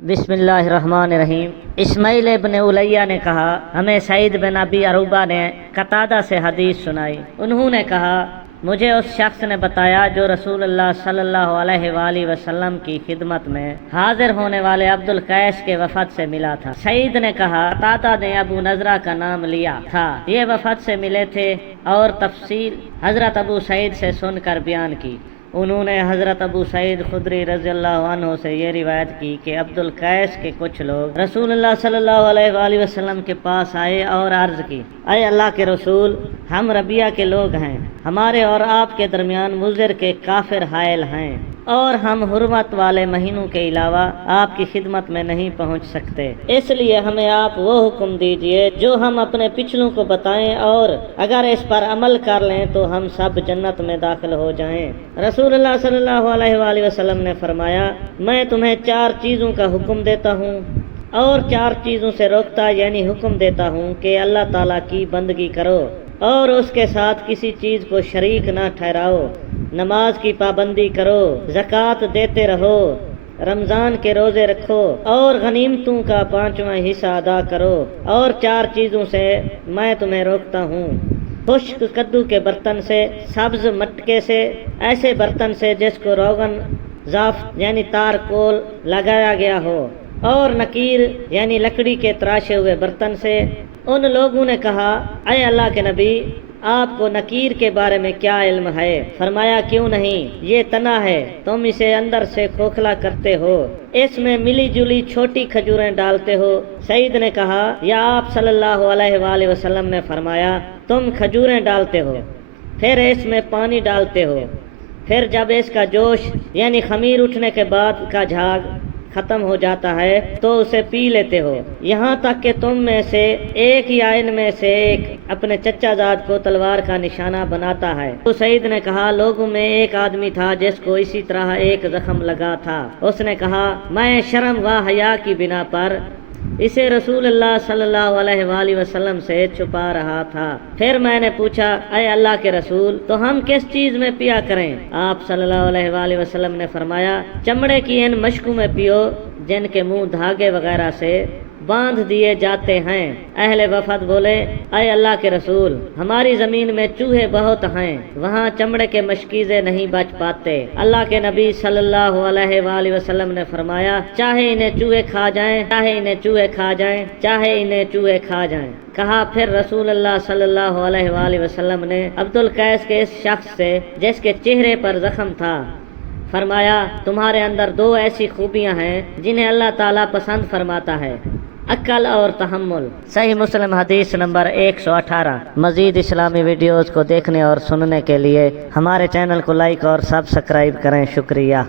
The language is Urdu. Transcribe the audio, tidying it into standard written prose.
بسم اللہ الرحمن الرحیم۔ اسماعیل ابن الیہ نے کہا ہمیں سعید بن ابی عروبہ نے قتادہ سے حدیث سنائی۔ انہوں نے کہا مجھے اس شخص نے بتایا جو رسول اللہ صلی اللہ علیہ وآلہ وسلم کی خدمت میں حاضر ہونے والے عبد القیس کے وفد سے ملا تھا۔ سعید نے کہا قتادہ نے ابو نضرہ کا نام لیا تھا، یہ وفد سے ملے تھے اور تفصیل حضرت ابو سعید سے سن کر بیان کی۔ انہوں نے حضرت ابو سعید خدری رضی اللہ عنہ سے یہ روایت کی کہ عبد القیس کے کچھ لوگ رسول اللہ صلی اللہ علیہ وآلہ وسلم کے پاس آئے اور عرض کی، اے اللہ کے رسول، ہم ربیہ کے لوگ ہیں، ہمارے اور آپ کے درمیان مضر کے کافر حائل ہیں اور ہم حرمت والے مہینوں کے علاوہ آپ کی خدمت میں نہیں پہنچ سکتے، اس لیے ہمیں آپ وہ حکم دیجئے جو ہم اپنے پچھلوں کو بتائیں اور اگر اس پر عمل کر لیں تو ہم سب جنت میں داخل ہو جائیں۔ رسول اللہ صلی اللہ علیہ وآلہ وسلم نے فرمایا میں تمہیں 4 چیزوں کا حکم دیتا ہوں اور 4 چیزوں سے روکتا، یعنی حکم دیتا ہوں کہ اللہ تعالیٰ کی بندگی کرو اور اس کے ساتھ کسی چیز کو شریک نہ ٹھہراؤ، نماز کی پابندی کرو، زکوٰۃ دیتے رہو، رمضان کے روزے رکھو اور غنیمتوں کا 5واں حصہ ادا کرو، اور 4 چیزوں سے میں تمہیں روکتا ہوں، خشک کدو کے برتن سے، سبز مٹکے سے، ایسے برتن سے جس کو روغن زافت یعنی تار کول لگایا گیا ہو، اور نکیر یعنی لکڑی کے تراشے ہوئے برتن سے۔ ان لوگوں نے کہا اے اللہ کے نبی، آپ کو نکیر کے بارے میں کیا علم ہے؟ فرمایا کیوں نہیں، یہ تنا ہے، تم اسے اندر سے کھوکھلا کرتے ہو، اس میں ملی جلی چھوٹی کھجوریں ڈالتے ہو۔ سعید نے کہا یا آپ صلی اللہ علیہ وآلہ وسلم نے فرمایا تم کھجوریں ڈالتے ہو، پھر اس میں پانی ڈالتے ہو، پھر جب اس کا جوش یعنی خمیر اٹھنے کے بعد کا جھاگ ختم ہو جاتا ہے تو اسے پی لیتے ہو، یہاں تک کہ تم میں سے ایک یا ان میں سے ایک اپنے چچا زاد کو تلوار کا نشانہ بناتا ہے۔ تو سعید نے کہا لوگوں میں ایک آدمی تھا جس کو اسی طرح ایک زخم لگا تھا، اس نے کہا میں شرم و حیا کی بنا پر اسے رسول اللہ صلی اللہ علیہ وآلہ وسلم سے چھپا رہا تھا۔ پھر میں نے پوچھا اے اللہ کے رسول، تو ہم کس چیز میں پیا کریں؟ آپ صلی اللہ علیہ وآلہ وسلم نے فرمایا چمڑے کی ان مشکوں میں پیو جن کے منہ دھاگے وغیرہ سے باندھ دیے جاتے ہیں۔ اہل وفد بولے اے اللہ کے رسول، ہماری زمین میں چوہے بہت ہیں، وہاں چمڑے کے مشکیزے نہیں بچ پاتے۔ اللہ کے نبی صلی اللہ علیہ وآلہ وسلم نے فرمایا چاہے انہیں چوہے کھا جائیں، چاہے انہیں چوہے کھا جائیں، چاہے انہیں چوہے کھا جائیں۔ کہا پھر رسول اللہ صلی اللہ علیہ وآلہ وسلم نے عبد القیس کے اس شخص سے جس کے چہرے پر زخم تھا فرمایا تمہارے اندر 2 ایسی خوبیاں ہیں جنہیں اللہ تعالیٰ پسند فرماتا ہے، عقل اور تحمل۔ صحیح مسلم حدیث نمبر 118۔ مزید اسلامی ویڈیوز کو دیکھنے اور سننے کے لیے ہمارے چینل کو لائک اور سبسکرائب کریں۔ شکریہ۔